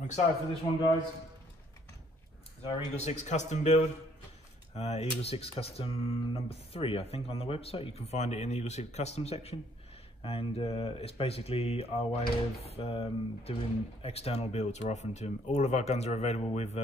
I'm excited for this one, guys. It's our Eagle 6 custom build. Eagle 6 custom number 3, I think, on the website. You can find it in the Eagle 6 custom section. And it's basically our way of doing external builds. We're offering to them. All of our guns are available with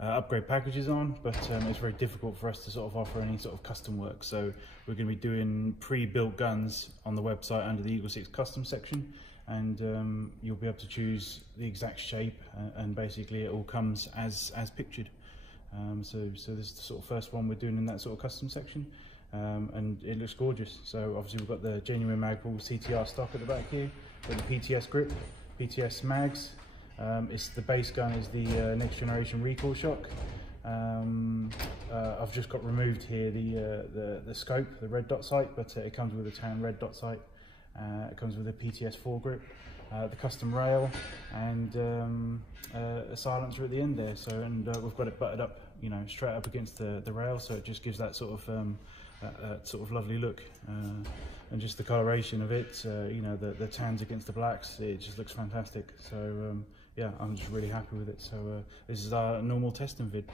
upgrade packages on, but it's very difficult for us to sort of offer any sort of custom work. So we're going to be doing pre-built guns on the website under the Eagle 6 custom section, and you'll be able to choose the exact shape, and basically it all comes as pictured. So this is the sort of first one we're doing in that sort of custom section, and it looks gorgeous. So obviously we've got the genuine Magpul CTR stock at the back here, with the PTS grip, PTS mags. It's the base gun is the next generation recoil shock. I've just got removed here the scope, the red dot sight, but it comes with a tan red dot sight. It comes with a PTS foregrip, the custom rail, and a silencer at the end there. So, and we've got it butted up, you know, straight up against the rail, so it just gives that sort of lovely look. And just the coloration of it, you know, the tans against the blacks, it just looks fantastic. So yeah, I'm just really happy with it. So this is our normal testing vid.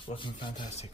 It's looking fantastic.